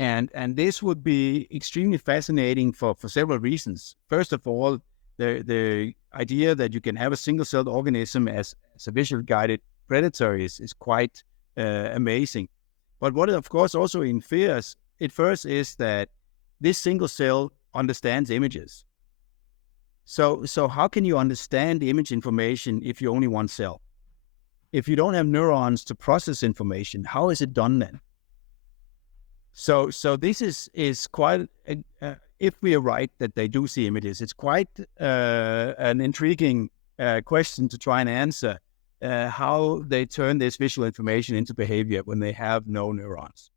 And this would be extremely fascinating for several reasons. First of all, the idea that you can have a single-celled organism as a visual-guided predator is quite amazing. But what it, of course, also infers at first is that this single cell understands images. So how can you understand the image information if you only one cell? If you don't have neurons to process information, how is it done then? So this is quite, if we are right that they do see images, it's quite an intriguing question to try and answer, how they turn this visual information into behavior when they have no neurons.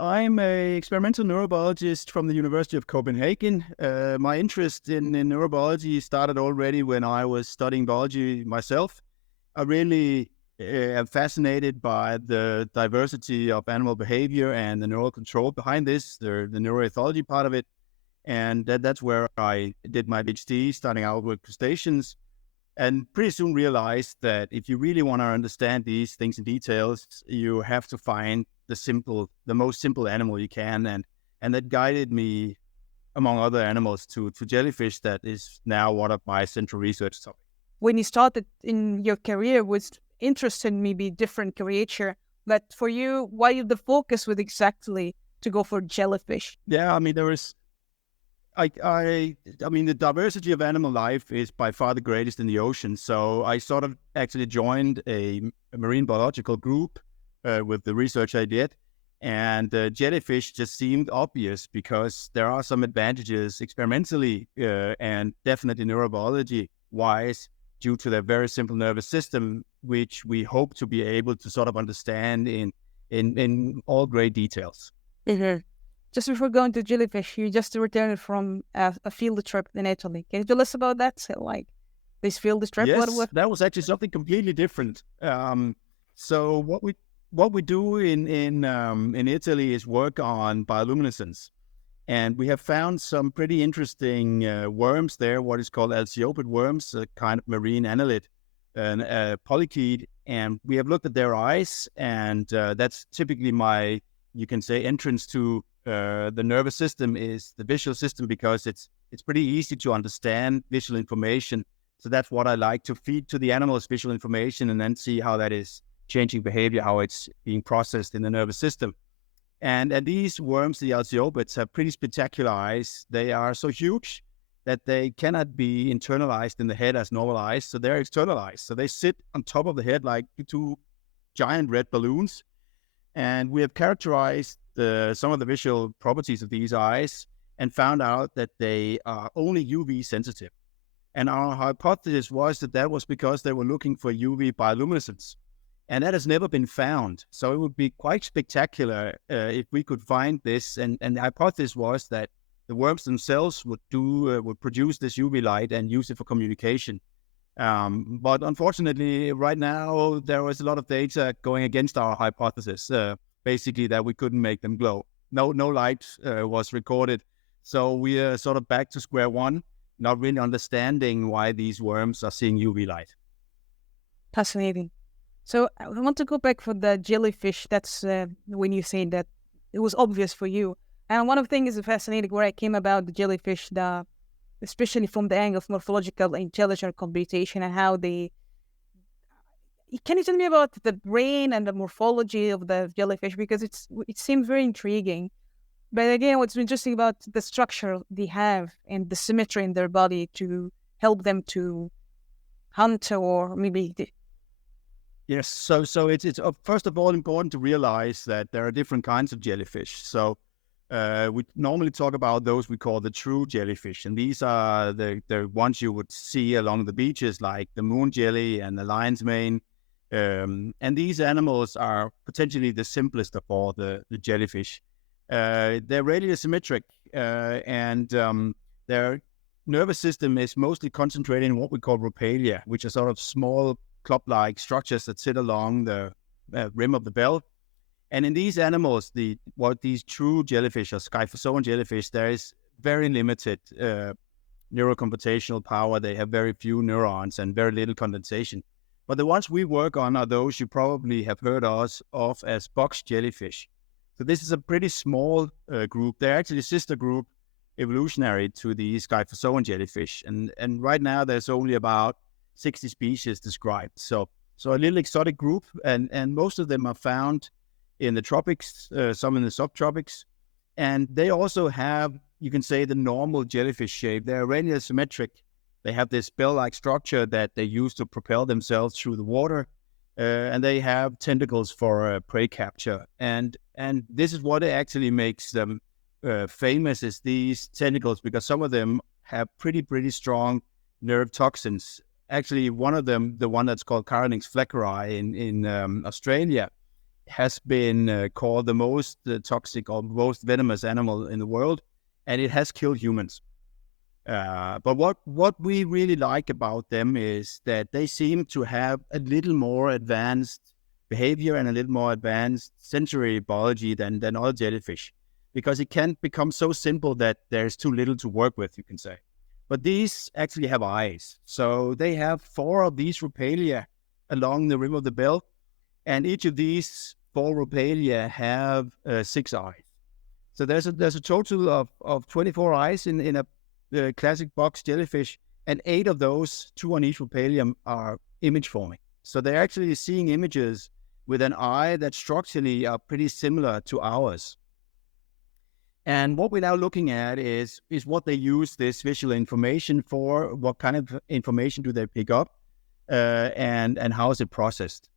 I'm an experimental neurobiologist from the University of Copenhagen. My interest in neurobiology started already when I was studying biology myself. I really am fascinated by the diversity of animal behavior and the neural control behind this, the neuroethology part of it. And that's where I did my PhD, starting out with crustaceans. And pretty soon realized that if you really want to understand these things in details, you have to find the most simple animal you can. And that guided me, among other animals, to jellyfish. That is now one of my central research topics. When you started in your career, was interested in maybe different creature, but for you, why the focus was exactly to go for jellyfish? Yeah, I mean, there is... I mean, the diversity of animal life is by far the greatest in the ocean. So I sort of actually joined a marine biological group with the research I did. And jellyfish just seemed obvious because there are some advantages experimentally and definitely neurobiology-wise due to their very simple nervous system, which we hope to be able to sort of understand in all great details. Mm-hmm. Just before going to jellyfish, you just returned from a field trip in Italy. Can you tell us about that? So, like, this field trip? Yes, that was actually something completely different. So what we do in Italy is work on bioluminescence, and we have found some pretty interesting worms there. What is called alcyopid worms, a kind of marine annelid, and polychaete. And we have looked at their eyes, and that's typically you can say, entrance to the nervous system is the visual system, because it's pretty easy to understand visual information. So that's what I like, to feed to the animals visual information and then see how that is changing behavior, how it's being processed in the nervous system. And these worms, the alcyopids, have pretty spectacular eyes. They are so huge that they cannot be internalized in the head as normal eyes, so they're externalized. So they sit on top of the head like two giant red balloons. And we have characterized some of the visual properties of these eyes and found out that they are only UV sensitive. And our hypothesis was that was because they were looking for UV bioluminescence. And that has never been found. So it would be quite spectacular if we could find this. And the hypothesis was that the worms themselves would produce this UV light and use it for communication. But unfortunately, right now, there was a lot of data going against our hypothesis, basically that we couldn't make them glow. No light was recorded. So we are sort of back to square one, not really understanding why these worms are seeing UV light. Fascinating. So I want to go back for the jellyfish. That's when you say that it was obvious for you. And one of the things is fascinating where I came about the jellyfish, especially from the angle of morphological intelligent computation and how they... Can you tell me about the brain and the morphology of the jellyfish? Because it seems very intriguing. But again, what's interesting about the structure they have and the symmetry in their body to help them to hunt or maybe... Yes, so it's first of all important to realize that there are different kinds of jellyfish. So we normally talk about those we call the true jellyfish, and these are the ones you would see along the beaches, like the moon jelly and the lion's mane. And these animals are potentially the simplest of all the jellyfish. They're radially symmetric, and their nervous system is mostly concentrated in what we call ropalia, which are sort of small club-like structures that sit along the rim of the bell. And in these animals, these true jellyfish or scyphozoan jellyfish, there is very limited neurocomputational power. They have very few neurons and very little condensation. But the ones we work on are those you probably have heard of as box jellyfish. So this is a pretty small group. They're actually a sister group evolutionary to the scyphozoan jellyfish. And right now there's only about 60 species described. So a little exotic group, and most of them are found in the tropics, some in the subtropics. And they also have, you can say, the normal jellyfish shape. They're radial symmetric. They have this bell-like structure that they use to propel themselves through the water, and they have tentacles for prey capture. And this is what actually makes them famous, is these tentacles, because some of them have pretty strong nerve toxins. Actually, one of them, the one that's called Carinix fleckeri in Australia, has been called the most toxic or most venomous animal in the world, and it has killed humans. But what we really like about them is that they seem to have a little more advanced behavior and a little more advanced sensory biology than other jellyfish, because it can become so simple that there's too little to work with, you can say. But these actually have eyes. So they have 4 of these ropalia along the rim of the bell, and each of these 4 ropalia have 6 eyes. So there's a total of 24 eyes in a classic box jellyfish, and 8 of those, 2 on each ropalium, are image forming. So they're actually seeing images with an eye that structurally are pretty similar to ours. And what we're now looking at is what they use this visual information for. What kind of information do they pick up, and how is it processed?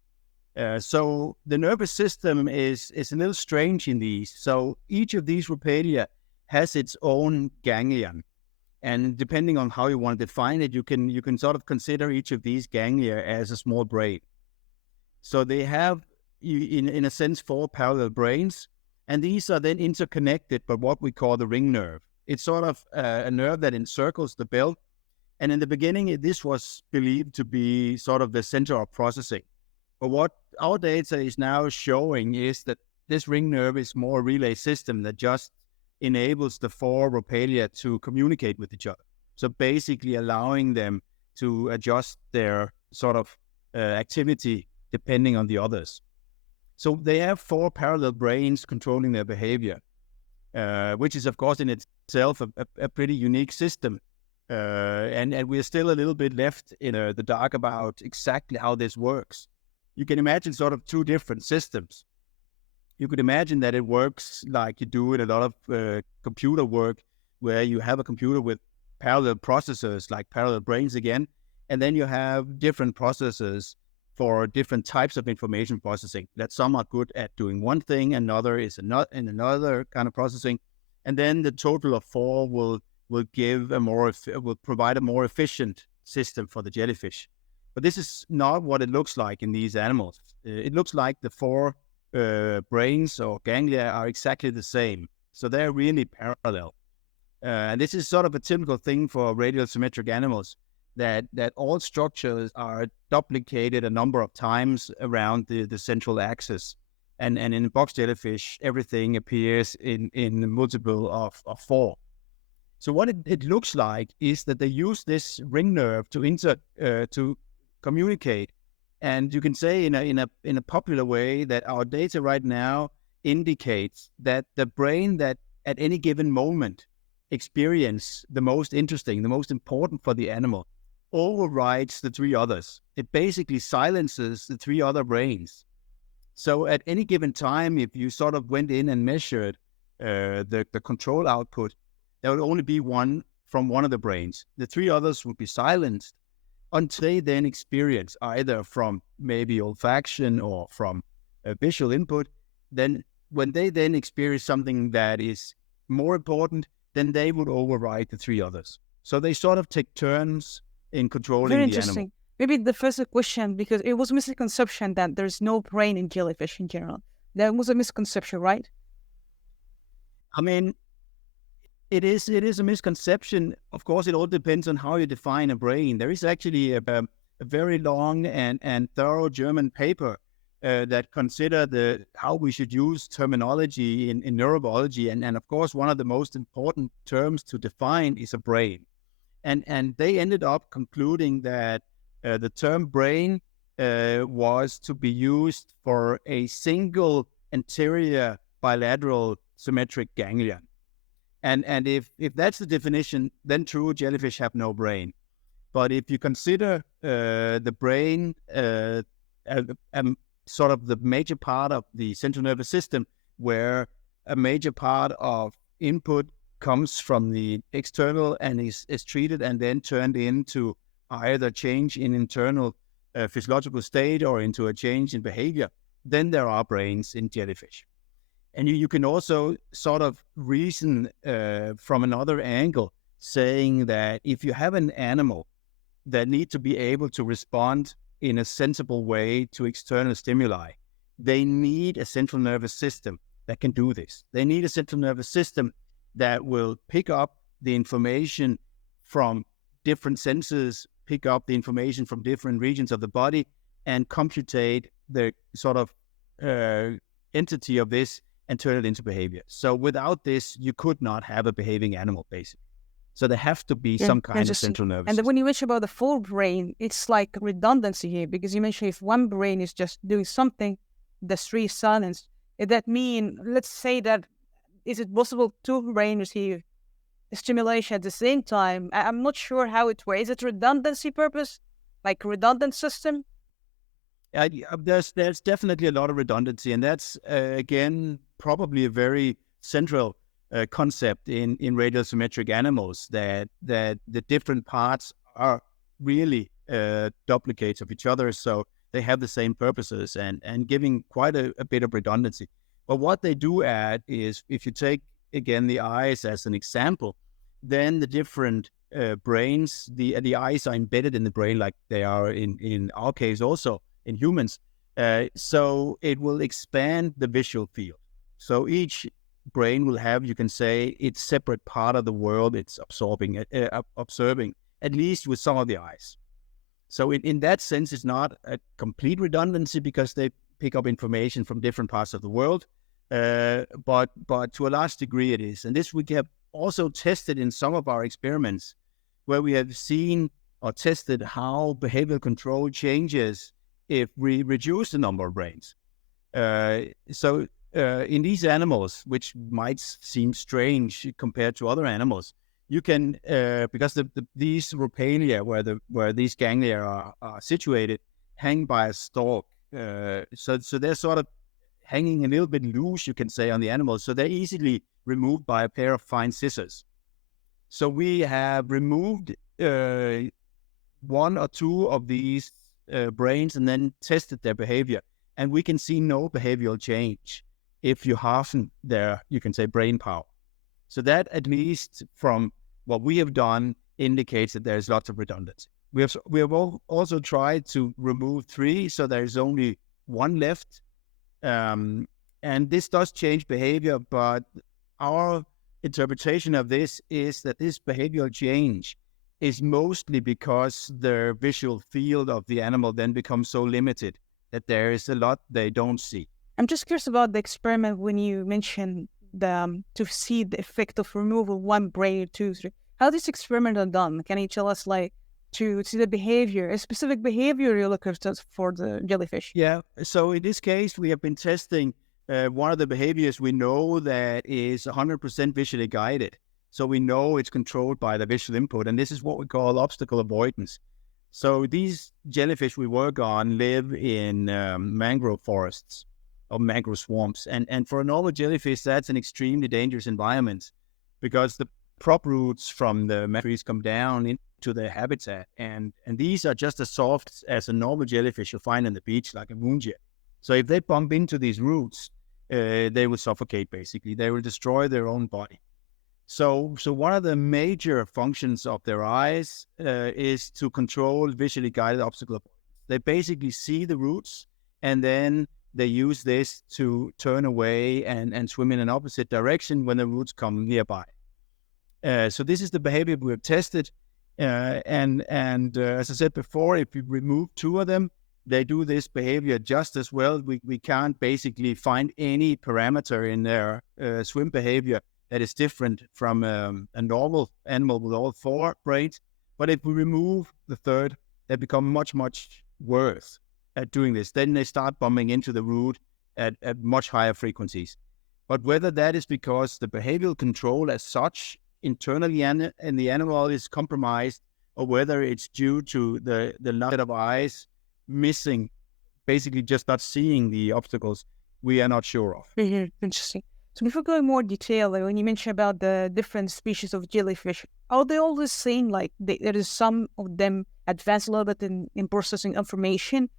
So the nervous system is a little strange in these. So each of these ropalia has its own ganglion, and depending on how you want to define it, you can sort of consider each of these ganglia as a small brain. So they have, in a sense, 4 parallel brains, and these are then interconnected by what we call the ring nerve. It's sort of a nerve that encircles the bell, and in the beginning, this was believed to be sort of the center of processing. But what our data is now showing is that this ring nerve is more a relay system that just enables the 4 ropalia to communicate with each other. So basically allowing them to adjust their sort of activity depending on the others. So they have 4 parallel brains controlling their behavior, which is, of course, in itself a pretty unique system. And we're still a little bit left in the dark about exactly how this works. You can imagine sort of 2 different systems. You could imagine that it works like you do in a lot of computer work, where you have a computer with parallel processors, like parallel brains again, and then you have different processors for different types of information processing. That some are good at doing one thing, another is in another kind of processing, and then the total of 4 will provide a more efficient system for the jellyfish. But this is not what it looks like in these animals. It looks like the 4 brains or ganglia are exactly the same. So they're really parallel. And this is sort of a typical thing for radial symmetric animals, that all structures are duplicated a number of times around the central axis. And in box jellyfish, everything appears in multiple of 4. So what it looks like is that they use this ring nerve to communicate. And you can say in a popular way that our data right now indicates that the brain that at any given moment experience the most interesting, the most important for the animal, overrides the 3 others. It basically silences the 3 other brains. So at any given time, if you sort of went in and measured the control output, there would only be one from one of the brains. The 3 others would be silenced until they then experience, either from maybe olfaction or from a visual input. Then when they then experience something that is more important, then they would override the 3 others. So they sort of take turns in controlling Very the interesting. animal. Maybe the first question, because it was a misconception that there's no brain in jellyfish in general. That was a misconception, right? I mean, It is a misconception. Of course, it all depends on how you define a brain. There is actually a very long and thorough German paper that consider how we should use terminology in neurobiology. And of course, one of the most important terms to define is a brain. And they ended up concluding that the term brain was to be used for a single anterior bilateral symmetric ganglion. And if that's the definition, then true, jellyfish have no brain. But if you consider the brain sort of the major part of the central nervous system, where a major part of input comes from the external and is treated and then turned into either change in internal physiological state or into a change in behavior, then there are brains in jellyfish. And you can also sort of reason from another angle, saying that if you have an animal that need to be able to respond in a sensible way to external stimuli, they need a central nervous system that can do this. They need a central nervous system that will pick up the information from different senses, pick up the information from different regions of the body, and computate the sort of entity of this and turn it into behavior. So without this, you could not have a behaving animal, basically. So there have to be some kind of central nervous And then system. when you mention about the full brain, it's like redundancy here, because you mentioned if one brain is just doing something, the three silence. Does that mean, let's say that, is it possible two brains receive stimulation at the same time? I'm not sure how it works. Is it redundancy purpose, like redundant system? There's definitely a lot of redundancy, and that's again probably a very central concept in radial symmetric animals, that the different parts are really duplicates of each other, so they have the same purposes and giving quite a bit of redundancy. But what they do add is, if you take again the eyes as an example, then the different brains, the eyes are embedded in the brain like they are in our case also in humans. So it will expand the visual field. So each brain will have, you can say, its separate part of the world it's observing, at least with some of the eyes. So in that sense, it's not a complete redundancy because they pick up information from different parts of the world, but to a large degree it is. And this we have also tested in some of our experiments, where we have seen or tested how behavioral control changes if we reduce the number of brains. So in these animals, which might seem strange compared to other animals, you can, because these ropalia, where these ganglia are situated, hang by a stalk. So they're sort of hanging a little bit loose, you can say, on the animals. So they're easily removed by a pair of fine scissors. So we have removed one or two of these brains and then tested their behavior. And we can see no behavioral change if you halven their, you can say, brain power. So that, at least from what we have done, indicates that there's lots of redundancy. We have also tried to remove 3, so there's only 1 left. And this does change behavior, but our interpretation of this is that this behavioral change is mostly because the visual field of the animal then becomes so limited that there is a lot they don't see. I'm just curious about the experiment when you mentioned to see the effect of removal 1 brain or 2, 3. How this experiment are done? Can you tell us, like, to see the behavior, a specific behavior you look at for the jellyfish? Yeah. So in this case, we have been testing one of the behaviors we know that is 100% visually guided. So we know it's controlled by the visual input, and this is what we call obstacle avoidance. So these jellyfish we work on live in mangrove forests or mangrove swamps. And for a normal jellyfish, that's an extremely dangerous environment because the prop roots from the mangrove trees come down into their habitat. And these are just as soft as a normal jellyfish you'll find on the beach, like a moonjet. So if they bump into these roots, they will suffocate, basically. They will destroy their own body. So one of the major functions of their eyes is to control visually guided obstacle avoidance. They basically see the roots, and then they use this to turn away and swim in an opposite direction when the roots come nearby. So this is the behavior we have tested. And as I said before, if we remove two of them, they do this behavior just as well. We can't basically find any parameter in their swim behavior that is different from a normal animal with all four brains. But if we remove the third, they become much, much worse at doing this. Then they start bumping into the root at much higher frequencies. But whether that is because the behavioral control as such internally in the animal is compromised, or whether it's due to the set of eyes missing, basically just not seeing the obstacles, we are not sure of. Interesting. So before going more detail, when you mentioned about the different species of jellyfish, are they all the same? Like there is some of them advanced a little bit in processing information?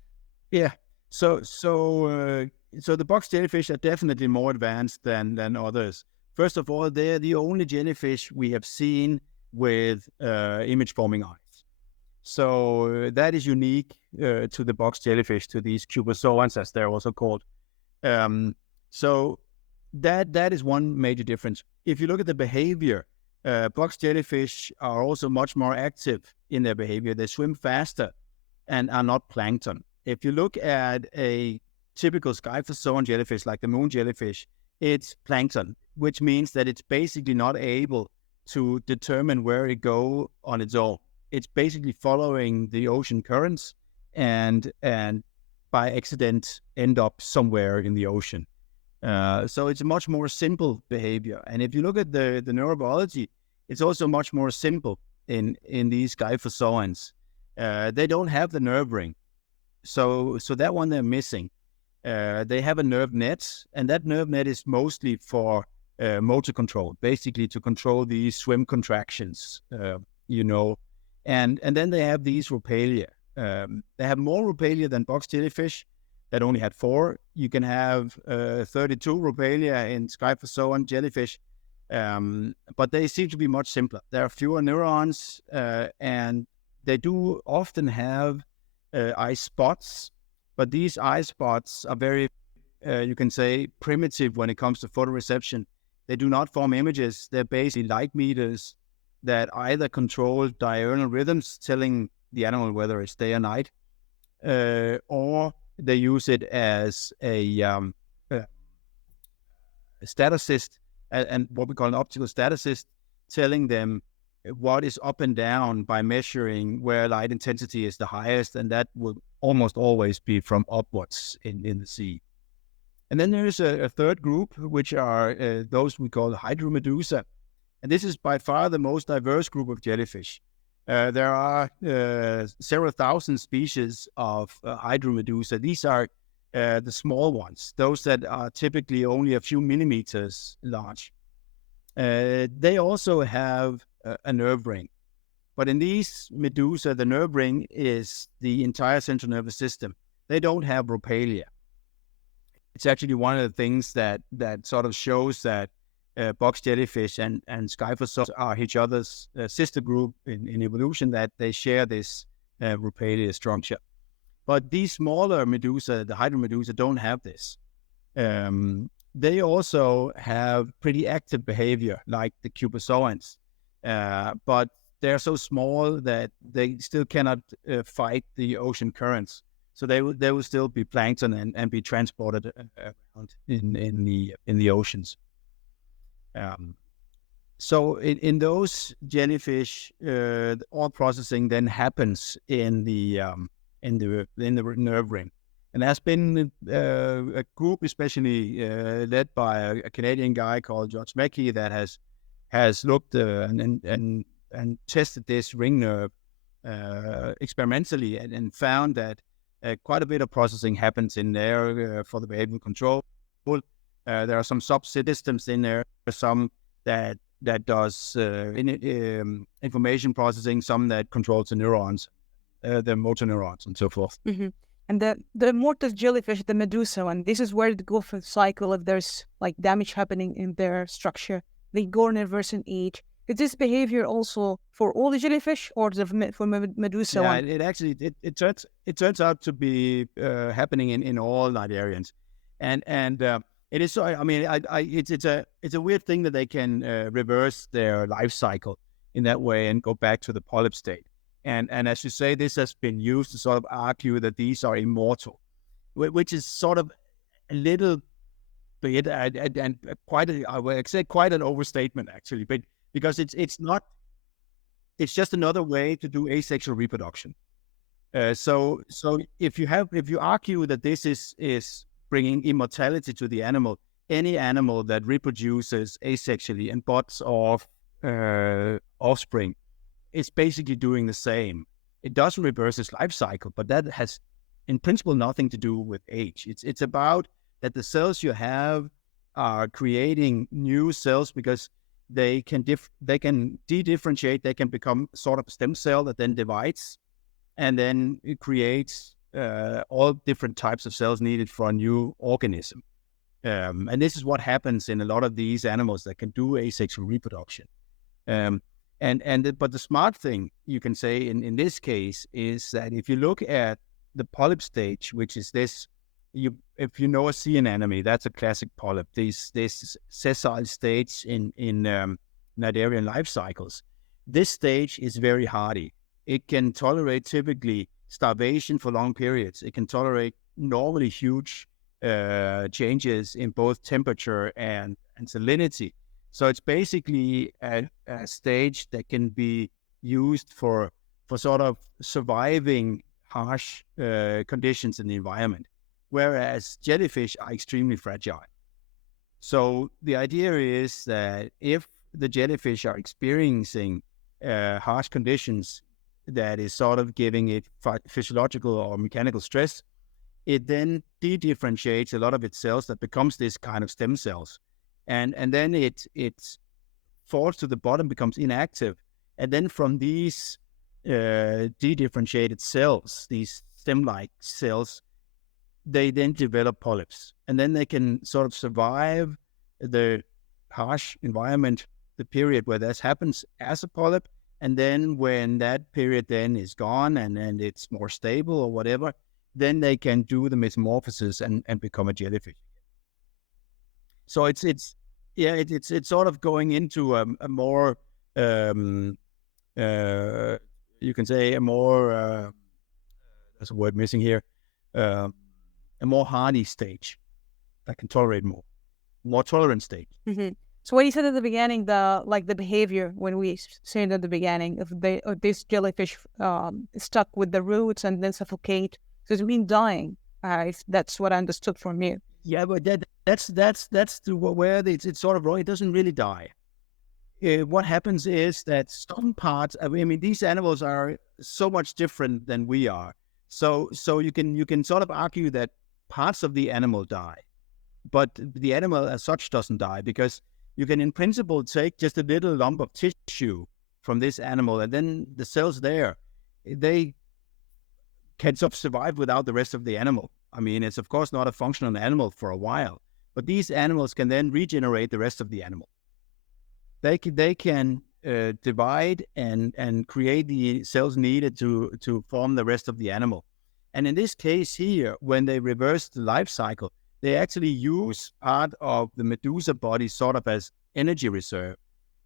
Yeah. So the box jellyfish are definitely more advanced than others. First of all, they're the only jellyfish we have seen with image-forming eyes. So that is unique to the box jellyfish, to these cubozoans, as they're also called. So that is one major difference. If you look at the behavior, box jellyfish are also much more active in their behavior. They swim faster and are not plankton. If you look at a typical skyphozoan jellyfish like the moon jellyfish, it's plankton, which means that it's basically not able to determine where it go on its own. It's basically following the ocean currents and by accident end up somewhere in the ocean. So it's a much more simple behavior. And if you look at the neurobiology, it's also much more simple in these skyphozoans. They don't have the nerve ring. So that one they're missing. They have a nerve net, and that nerve net is mostly for motor control, basically to control these swim contractions, and then they have these ropalia. They have more ropalia than box jellyfish that only had 4. You can have 32 ropalia in skyphozoan jellyfish, but they seem to be much simpler. There are fewer neurons, and they do often have eye spots, but these eye spots are very, you can say, primitive when it comes to photoreception. They do not form images. They're basically light meters that either control diurnal rhythms, telling the animal whether it's day or night, or they use it as a staticist, and what we call an optical staticist, telling them what is up and down by measuring where light intensity is the highest, and that will almost always be from upwards in the sea. And then there is a third group, which are those we call hydromedusa. And this is by far the most diverse group of jellyfish. There are several thousand species of hydromedusa. These are the small ones, those that are typically only a few millimeters large. They also have a nerve ring. But in these medusa, the nerve ring is the entire central nervous system. They don't have ropalia. It's actually one of the things that sort of shows that box jellyfish and skyphozoans are each other's sister group in evolution, that they share this ropalia structure. But these smaller medusa, the hydromedusa, don't have this. They also have pretty active behavior like the cubozoans, but they're so small that they still cannot fight the ocean currents. So they will still be plankton and be transported around in the oceans. So in those jellyfish, all processing then happens in the nerve ring. And there's been a group, especially led by a Canadian guy called George Mackey, that has looked and tested this ring nerve experimentally and found that quite a bit of processing happens in there for the behavioral control. There are some subsystems in there, some that does information processing, some that controls the neurons, the motor neurons, and so forth. Mm-hmm. And the immortal jellyfish, the medusa one, this is where they go for the cycle. If there's like damage happening in their structure, they go and reverse in age. Is this behavior also for all the jellyfish, or for medusa one? It actually it turns out to be happening in all cnidarians, and It is so. I mean, it's a weird thing that they can reverse their life cycle in that way and go back to the polyp state. And as you say, this has been used to sort of argue that these are immortal, which is sort of a little bit and quite I would say quite an overstatement actually, but because it's not. It's just another way to do asexual reproduction. So if you argue that this is bringing immortality to the animal, any animal that reproduces asexually and buds off offspring is basically doing the same. It doesn't reverse its life cycle, but that has, in principle, nothing to do with age. It's about that the cells you have are creating new cells because they can de-differentiate. They can become sort of a stem cell that then divides, and then it creates all different types of cells needed for a new organism. And this is what happens in a lot of these animals that can do asexual reproduction. But the smart thing you can say in this case is that if you look at the polyp stage, which is this, if you know a sea anemone, that's a classic polyp. This sessile stage in Cnidarian life cycles. This stage is very hardy. It can tolerate typically starvation for long periods. It can tolerate normally huge changes in both temperature and salinity. So it's basically a stage that can be used for sort of surviving harsh conditions in the environment, whereas jellyfish are extremely fragile. So the idea is that if the jellyfish are experiencing harsh conditions that is sort of giving it physiological or mechanical stress, it then de-differentiates a lot of its cells that becomes this kind of stem cells. And then it falls to the bottom, becomes inactive. And then from these de-differentiated cells, these stem-like cells, they then develop polyps. And then they can sort of survive the harsh environment, the period where this happens as a polyp. And then when that period then is gone and it's more stable or whatever, then they can do the metamorphosis and become a jellyfish. So it's sort of going into a more you can say a more there's a word missing here, a more hardy stage that can tolerate more tolerant stage. Mm-hmm. So what you said at the beginning, the behavior when we said at the beginning, if this jellyfish stuck with the roots and then suffocate, so it's been dying. If that's what I understood from you. Yeah, but that's where it's sort of wrong. It doesn't really die. What happens is that some parts. I mean, these animals are so much different than we are. So you can sort of argue that parts of the animal die, but the animal as such doesn't die, because you can, in principle, take just a little lump of tissue from this animal, and then the cells there, they can sort of survive without the rest of the animal. I mean, it's of course not a functional animal for a while, but these animals can then regenerate the rest of the animal. They can divide and create the cells needed to form the rest of the animal. And in this case here, when they reverse the life cycle, they actually use part of the medusa body sort of as energy reserve.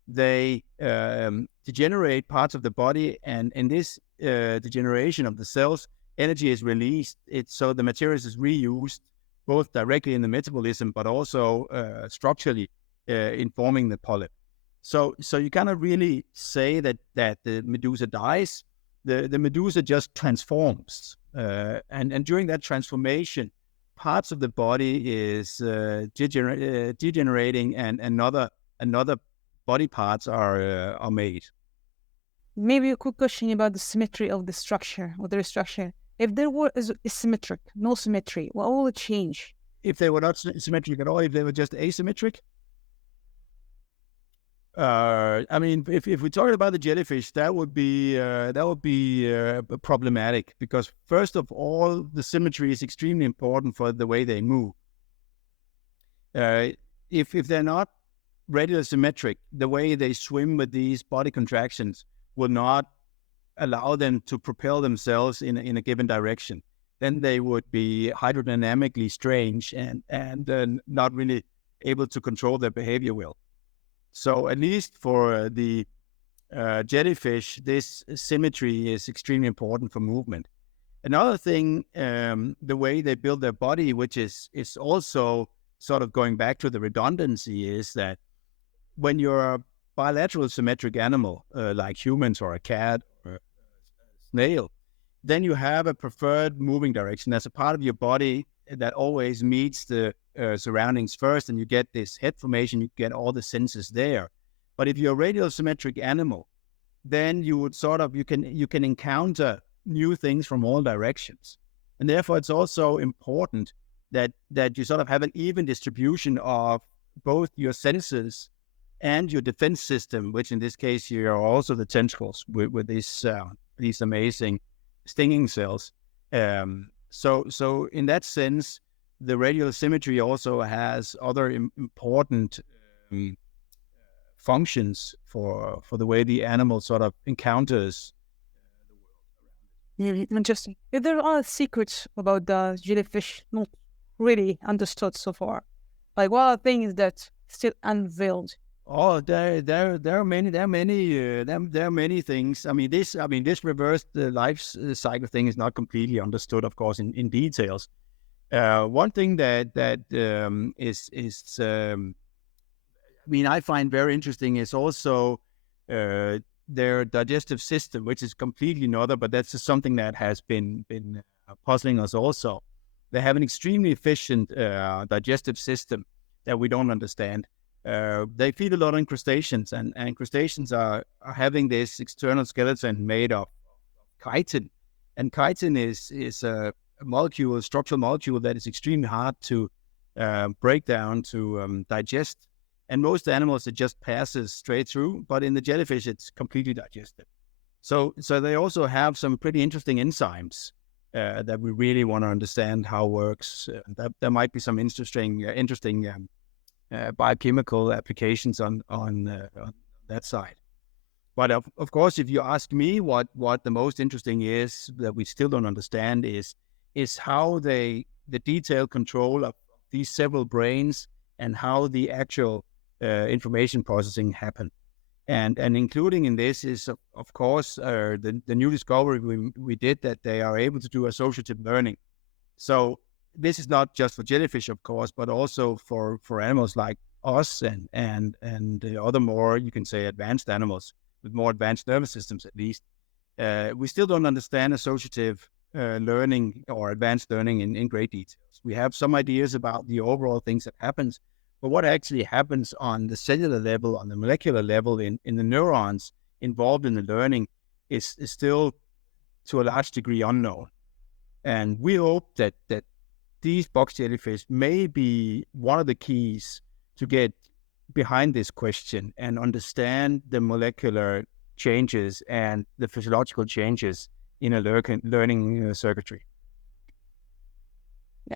They degenerate parts of the body, and in this degeneration of the cells, energy is released. So the materials is reused both directly in the metabolism, but also structurally in forming the polyp. So you cannot really say that the medusa dies. The medusa just transforms, and during that transformation, parts of the body is degenerating, and another body parts are made. Maybe a quick question about the symmetry of the structure or the structure. If there were symmetric, no symmetry, what will it change? If they were not symmetric at all, if they were just asymmetric, I mean, if we're talking about the jellyfish, that would be problematic, because first of all, the symmetry is extremely important for the way they move. If they're not radially symmetric, the way they swim with these body contractions will not allow them to propel themselves in a given direction. then they would be hydrodynamically strange and not really able to control their behavior well. So at least for the jellyfish, this symmetry is extremely important for movement. Another thing, the way they build their body, which is also sort of going back to the redundancy, is that when you're a bilateral symmetric animal, like humans or a cat or a snail, then you have a preferred moving direction. That's a part of your body that always meets the surroundings first, and you get this head formation, you get all the senses there. But if you're a radial symmetric animal, then you would you can encounter new things from all directions. And therefore, it's also important that you sort of have an even distribution of both your senses and your defense system, which in this case here are also the tentacles with these amazing stinging cells. So in that sense, the radial symmetry also has other important functions for the way the animal sort of encounters the world around it. Interesting. If there are secrets about the jellyfish not really understood so far, like what are things that still unveiled? Oh, there are many there are many things. I mean this reverse life cycle thing is not completely understood, of course, in details. One thing that is I mean I find very interesting is also their digestive system, which is completely another, but that's just something that has been puzzling us also. They have an extremely efficient digestive system that we don't understand. They feed a lot on crustaceans, and crustaceans are having this external skeleton made of chitin. And chitin is a molecule, a structural molecule that is extremely hard to break down, to digest. And most animals, it just passes straight through, but in the jellyfish, it's completely digested. So they also have some pretty interesting enzymes that we really want to understand how it works. There might be some interesting biochemical applications on that side. But of course, if you ask me what the most interesting is that we still don't understand is how the detailed control of these several brains and how the actual information processing happen. And including in this is, of course, the new discovery we did that they are able to do associative learning. So this is not just for jellyfish, of course, but also for animals like us and the other more, you can say, advanced animals with more advanced nervous systems, at least. We still don't understand associative learning or advanced learning in great details. We have some ideas about the overall things that happens, but what actually happens on the cellular level, on the molecular level, in the neurons involved in the learning is still to a large degree unknown. And we hope that these box jellyfish may be one of the keys to get behind this question and understand the molecular changes and the physiological changes in a learning circuitry.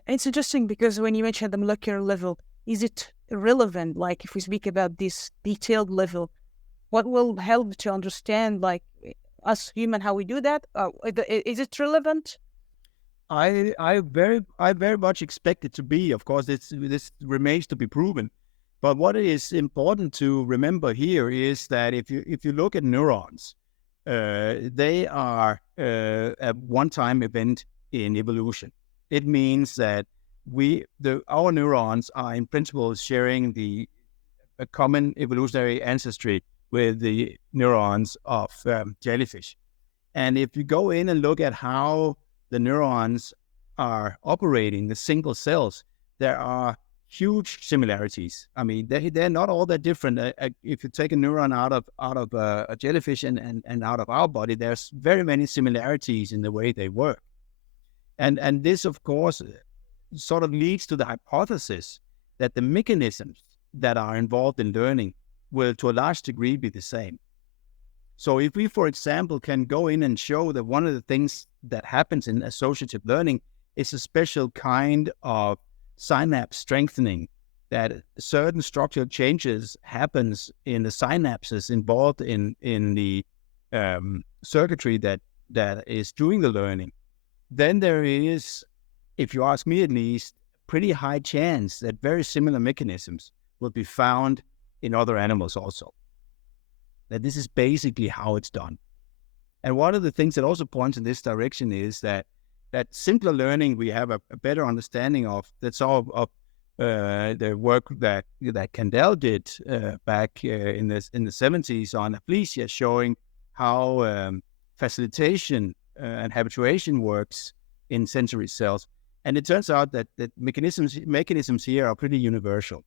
It's interesting because when you mentioned the molecular level, is it relevant? Like if we speak about this detailed level, what will help to understand, like us human, how we do that? Is it relevant? I very much expect it to be. Of course, this remains to be proven. But what is important to remember here is that if you look at neurons, they are a one-time event in evolution. It means that our neurons are in principle sharing a common evolutionary ancestry with the neurons of jellyfish. And if you go in and look at how the neurons are operating, the single cells, there are huge similarities. I mean, they're not all that different. If you take a neuron out of a jellyfish and out of our body, there's very many similarities in the way they work. And this, of course, sort of leads to the hypothesis that the mechanisms that are involved in learning will, to a large degree, be the same. So if we, for example, can go in and show that one of the things that happens in associative learning is a special kind of synapse strengthening, that certain structural changes happens in the synapses involved in the circuitry that is doing the learning, then there is, if you ask me at least, pretty high chance that very similar mechanisms will be found in other animals also. That this is basically how it's done. And one of the things that also points in this direction is that simpler learning we have a better understanding of. That's all of the work that Kandel did back in the 70s on aplysia, showing how facilitation and habituation works in sensory cells. And it turns out that mechanisms here are pretty universal.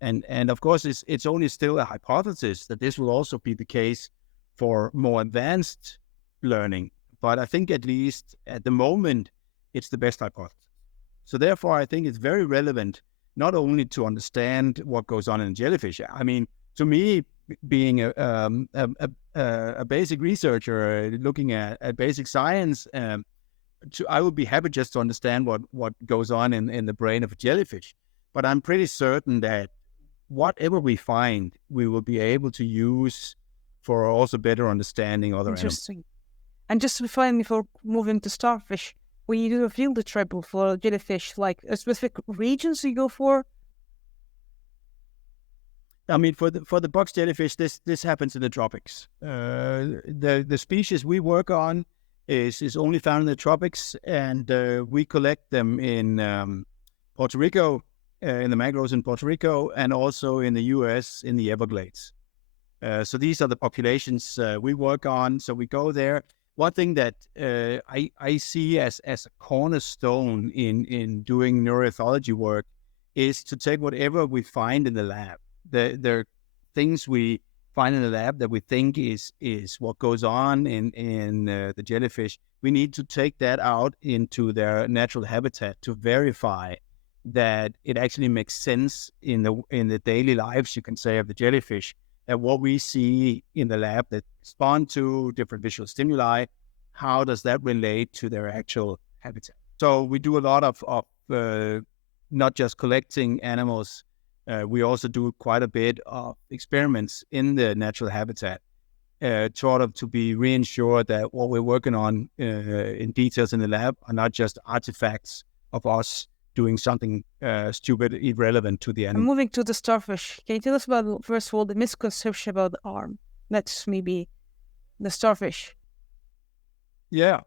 And of course, it's only still a hypothesis that this will also be the case for more advanced learning. But I think at least at the moment, it's the best hypothesis. So therefore, I think it's very relevant not only to understand what goes on in jellyfish. I mean, to me, being a basic researcher looking at basic science, I would be happy just to understand what goes on in the brain of a jellyfish. But I'm pretty certain that whatever we find, we will be able to use for also better understanding other Interesting. animals. And just finally, before moving to starfish, when you do a field trip for jellyfish, like a specific regions you go for? I mean, for the box jellyfish, this happens in the tropics. The species we work on is only found in the tropics, and we collect them in Puerto Rico, in the mangroves in Puerto Rico, and also in the U.S. in the Everglades. So these are the populations we work on. So we go there. One thing that I see as a cornerstone in doing neuroethology work is to take whatever we find in the lab. There are things we find in the lab that we think is what goes on in the jellyfish. We need to take that out into their natural habitat to verify that it actually makes sense in the daily lives, you can say, of the jellyfish. And what we see in the lab that respond to different visual stimuli, how does that relate to their actual habitat? So we do a lot of not just collecting animals, we also do quite a bit of experiments in the natural habitat, sort of to be reassured that what we're working on in details in the lab are not just artifacts of us doing something stupid, irrelevant to the animal. And moving to the starfish, can you tell us about, first of all, the misconception about the arm? That's maybe the starfish. Yeah.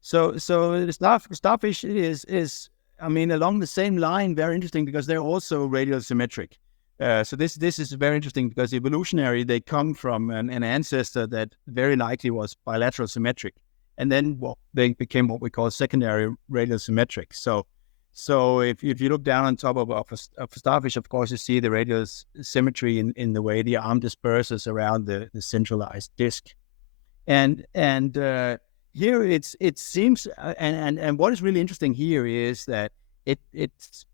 So the starfish is I mean, along the same line, very interesting because they're also radial symmetric. So this is very interesting because evolutionary, they come from an ancestor that very likely was bilateral symmetric. And then they became what we call secondary radial symmetric. So if you look down on top of a starfish, of course, you see the radial symmetry in the way the arm disperses around the centralized disc. And here it seems, and what is really interesting here is that it's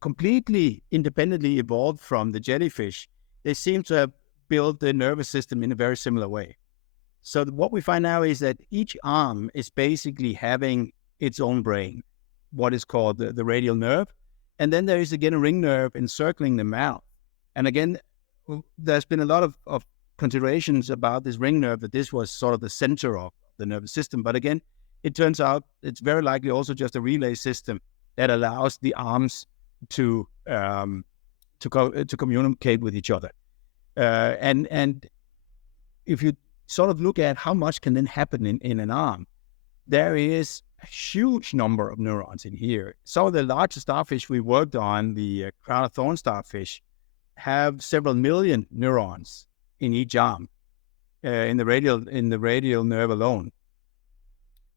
completely independently evolved from the jellyfish. They seem to have built the nervous system in a very similar way. So what we find now is that each arm is basically having its own brain, what is called the radial nerve. And then there is again a ring nerve encircling the mouth. And again, there's been a lot of considerations about this ring nerve, that this was sort of the center of the nervous system. But again, it turns out it's very likely also just a relay system that allows the arms to communicate with each other. And if you sort of look at how much can then happen in an arm, there is a huge number of neurons in here. Some of the largest starfish we worked on, the crown of thorn starfish, have several million neurons in each arm, in the radial nerve alone.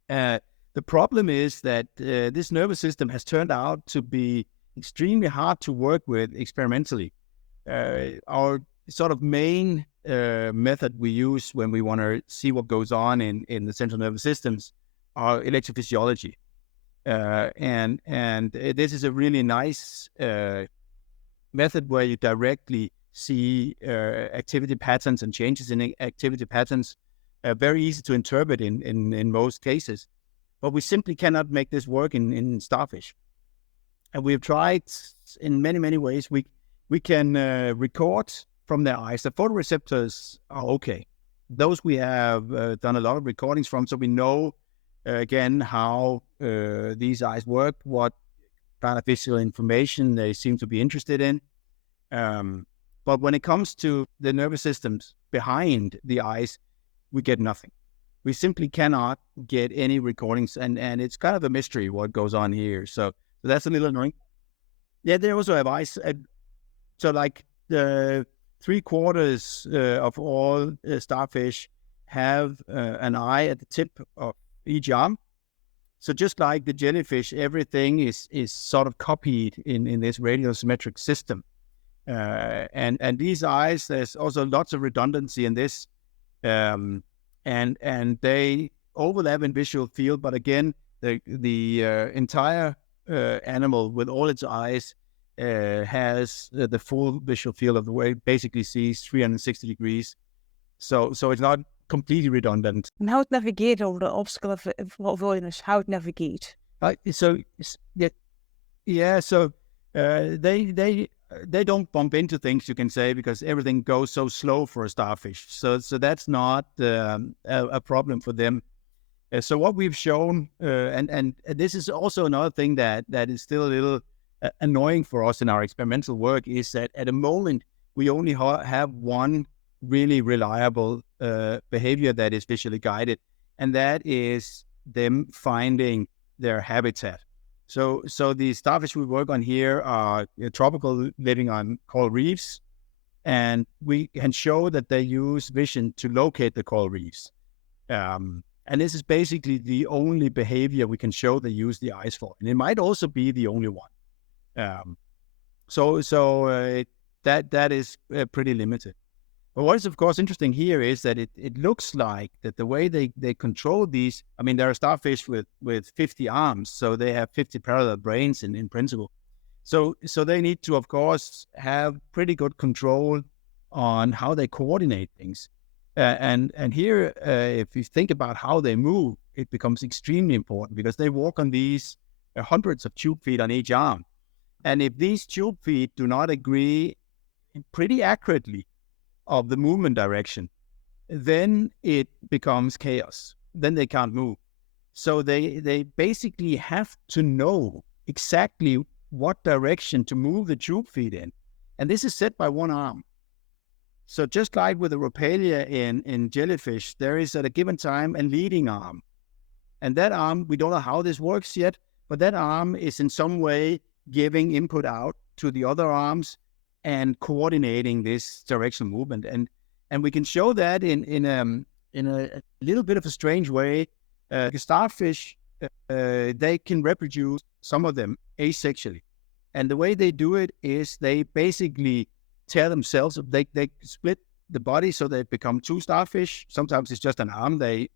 The problem is that this nervous system has turned out to be extremely hard to work with experimentally. Our sort of main method we use when we want to see what goes on in the central nervous systems are electrophysiology. And this is a really nice method where you directly see activity patterns and changes in activity patterns, very easy to interpret in most cases. But we simply cannot make this work in starfish. And we've tried in many, many ways. We can record from their eyes. The photoreceptors are okay. Those we have done a lot of recordings from, so we know again, how these eyes work, what kind of visual information they seem to be interested in. But when it comes to the nervous systems behind the eyes, we get nothing. We simply cannot get any recordings, and it's kind of a mystery what goes on here. So that's a little annoying. Yeah, they also have eyes. So like the 3/4 of all starfish have an eye at the tip of each arm. So just like the jellyfish, everything is sort of copied in this radiosymmetric system. And these eyes, there's also lots of redundancy in this. And they overlap in visual field, but again, the entire animal with all its eyes has the full visual field of the way, basically sees 360 degrees. So it's not completely redundant. And how it navigate over the obstacle of avoidance, how it navigate. So they don't bump into things, you can say, because everything goes so slow for a starfish. So that's not a problem for them. So what we've shown, and this is also another thing that is still a little annoying for us in our experimental work, is that at the moment we only have one really reliable behavior that is visually guided, and that is them finding their habitat. So the starfish we work on here are tropical, living on coral reefs, and we can show that they use vision to locate the coral reefs. And this is basically the only behavior we can show they use the eyes for, and it might also be the only one. That is pretty limited. But what is, of course, interesting here is that it looks like that the way they control these, I mean, there are starfish with 50 arms, so they have 50 parallel brains in principle. So they need to, of course, have pretty good control on how they coordinate things. And here, if you think about how they move, it becomes extremely important, because they walk on these hundreds of tube feet on each arm. And if these tube feet do not agree pretty accurately of the movement direction, then it becomes chaos. Then they can't move. So they basically have to know exactly what direction to move the tube feet in. And this is set by one arm. So just like with the Ropalia in jellyfish, there is at a given time a leading arm. And that arm, we don't know how this works yet, but that arm is in some way giving input out to the other arms and coordinating this directional movement. And we can show that in a little bit of a strange way. Starfish, they can reproduce, some of them, asexually. And the way they do it is they basically tear themselves, they split the body so they become two starfish. Sometimes it's just an arm they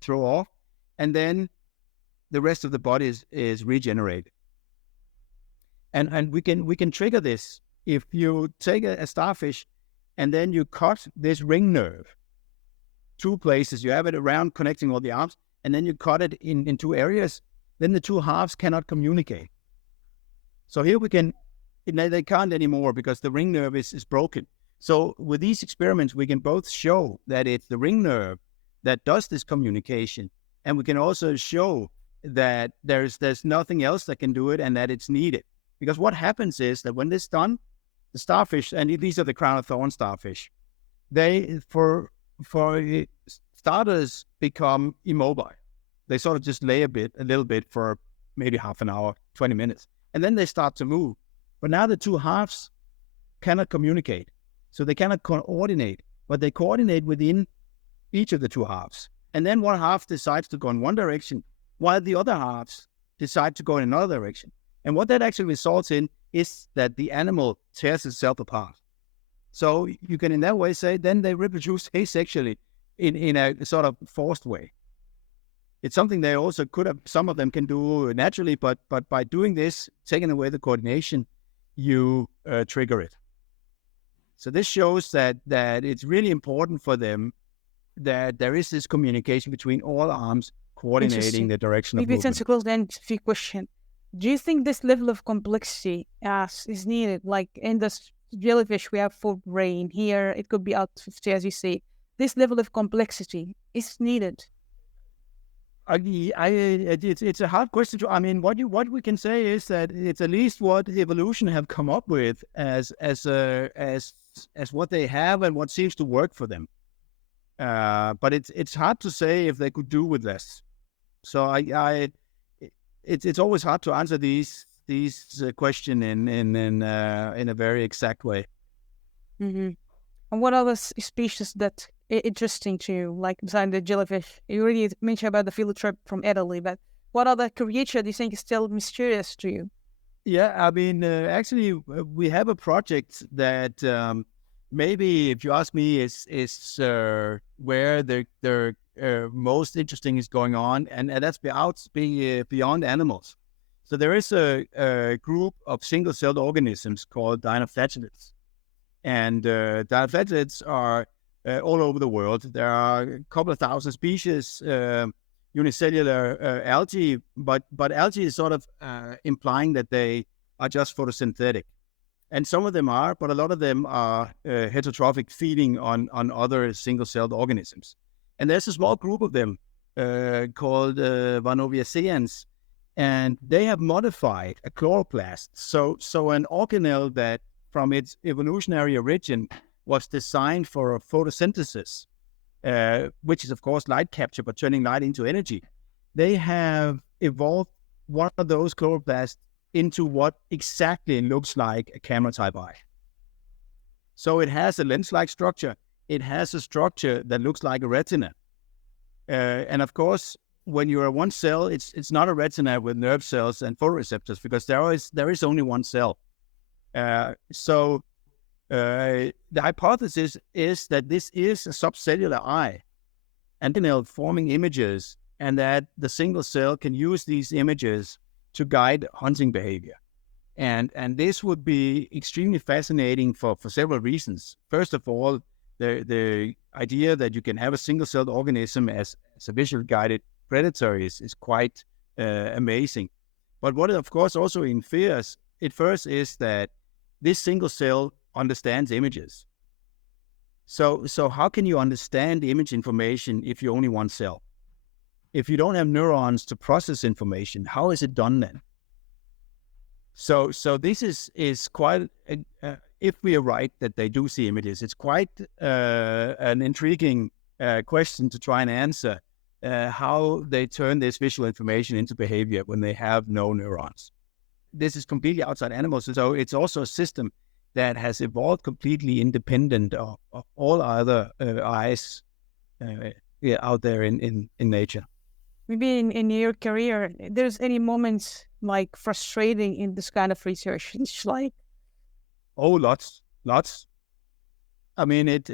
throw off, and then the rest of the body is regenerated. And we can trigger this if you take a starfish and then you cut this ring nerve, two places. You have it around connecting all the arms, and then you cut it in two areas. Then the two halves cannot communicate. So here they can't anymore because the ring nerve is broken. So with these experiments, we can both show that it's the ring nerve that does this communication, and we can also show that there's nothing else that can do it and that it's needed. Because what happens is that when this is done, the starfish, and these are the crown of thorn starfish, they, for starters, become immobile. They sort of just lay a little bit for maybe half an hour, 20 minutes, and then they start to move. But now the two halves cannot communicate, so they cannot coordinate, but they coordinate within each of the two halves. And then one half decides to go in one direction, while the other halves decide to go in another direction. And what that actually results in is that the animal tears itself apart. So you can in that way say then they reproduce asexually in a sort of forced way. It's something they also could have, some of them can do naturally, but by doing this, taking away the coordination, you trigger it. So this shows that it's really important for them that there is this communication between all arms coordinating the direction of movement. Maybe it's a close end few question. Do you think this level of complexity is needed? Like in the jellyfish, we have full brain. Here, it could be out 50, as you say. This level of complexity is needed. It's a hard question to. I mean, what we can say is that it's at least what evolution have come up with as what they have and what seems to work for them. But it's hard to say if they could do with less. So it's always hard to answer these question in a very exact way. Mm-hmm. And what other species that interesting to you, like besides the jellyfish? You already mentioned about the field trip from Italy, but what other creature do you think is still mysterious to you? Yeah, I mean, actually, we have a project that maybe, if you ask me, is where the most interesting is going on, and that's beyond animals. So there is a group of single-celled organisms called dinoflagellates, and dinoflagellates are all over the world. There are a couple of thousand species. Unicellular algae, but algae is sort of implying that they are just photosynthetic, and some of them are, but a lot of them are heterotrophic, feeding on other single-celled organisms. And there's a small group of them called Vanoviaceans, and they have modified a chloroplast, so an organelle that from its evolutionary origin was designed for photosynthesis, which is, of course, light capture, but turning light into energy. They have evolved one of those chloroplasts into what exactly looks like a camera-type eye. So it has a lens-like structure. It has a structure that looks like a retina. And of course, when you're one cell, it's not a retina with nerve cells and photoreceptors, because there is only one cell. So the hypothesis is that this is a subcellular eye, and forming images, and that the single cell can use these images to guide hunting behavior. And this would be extremely fascinating for several reasons. First of all, the idea that you can have a single-celled organism as a visual guided predator is quite amazing. But what it, of course, also infers at first is that this single cell understands images. So how can you understand image information if you only one cell? If you don't have neurons to process information, how is it done then? So this is quite, if we are right that they do see images, it's quite an intriguing question to try and answer, how they turn this visual information into behavior when they have no neurons. This is completely outside animals, so it's also a system that has evolved completely independent of all other eyes out there in nature. Maybe in your career, there's any moments like frustrating in this kind of research? It's like, oh, lots. I mean, it's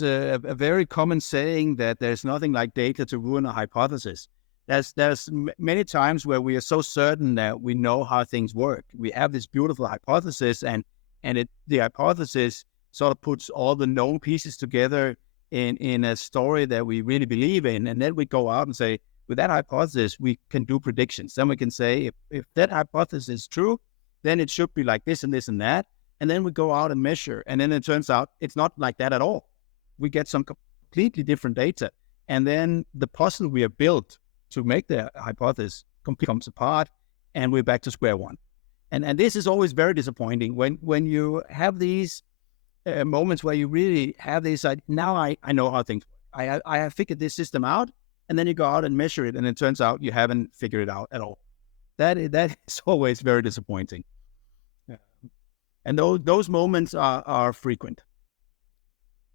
a very common saying that there's nothing like data to ruin a hypothesis. There's many times where we are so certain that we know how things work. We have this beautiful hypothesis, and the hypothesis sort of puts all the known pieces together in a story that we really believe in, and then we go out and say, with that hypothesis, we can do predictions. Then we can say, if that hypothesis is true, then it should be like this and this and that. And then we go out and measure, and then it turns out it's not like that at all. We get some completely different data, and then the puzzle we have built to make the hypothesis completely comes apart, and we're back to square one. And this is always very disappointing when you have these moments where you really have this, now I know how things work. I have figured this system out, and then you go out and measure it, and it turns out you haven't figured it out at all. That is always very disappointing. Yeah. And those moments are frequent.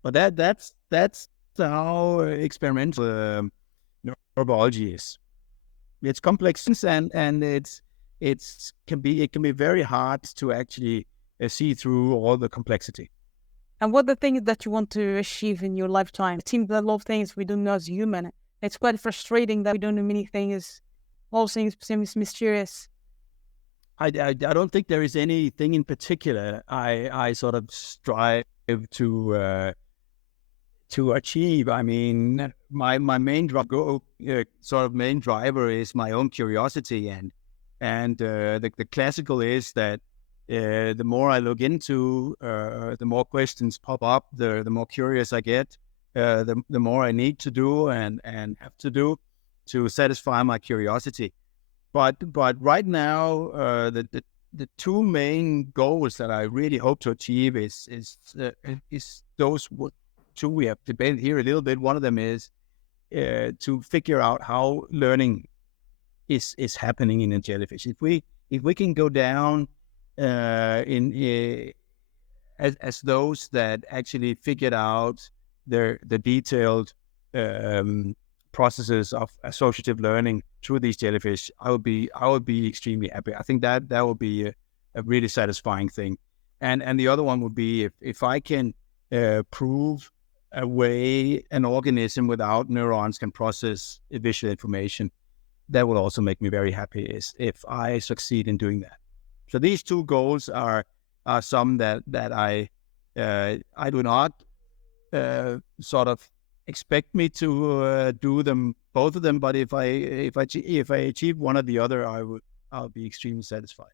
But that's how experimental neurobiology is. It's complex, and it can be very hard to actually see through all the complexity. and what the things that you want to achieve in your lifetime? It seems that a lot of things we don't know as human. It's quite frustrating that we don't know many things. All things seems mysterious. I don't think there is anything in particular I sort of strive to achieve. I mean, my main main driver is my own curiosity, and the classical is that the more I look into, the more questions pop up, the more curious I get. the more I need to do and have to do to satisfy my curiosity. But right now, the two main goals that I really hope to achieve is those two we have debated here a little bit. One of them is to figure out how learning is happening in a jellyfish. If we can go down as those that actually figured out the detailed processes of associative learning through these jellyfish, I would be extremely happy. I think that would be a really satisfying thing. And the other one would be if I can prove a way an organism without neurons can process visual information, that will also make me very happy is if I succeed in doing that. So these two goals are some that I do not sort of expect me to do them, both of them. But if I achieve one or the other, I'll be extremely satisfied.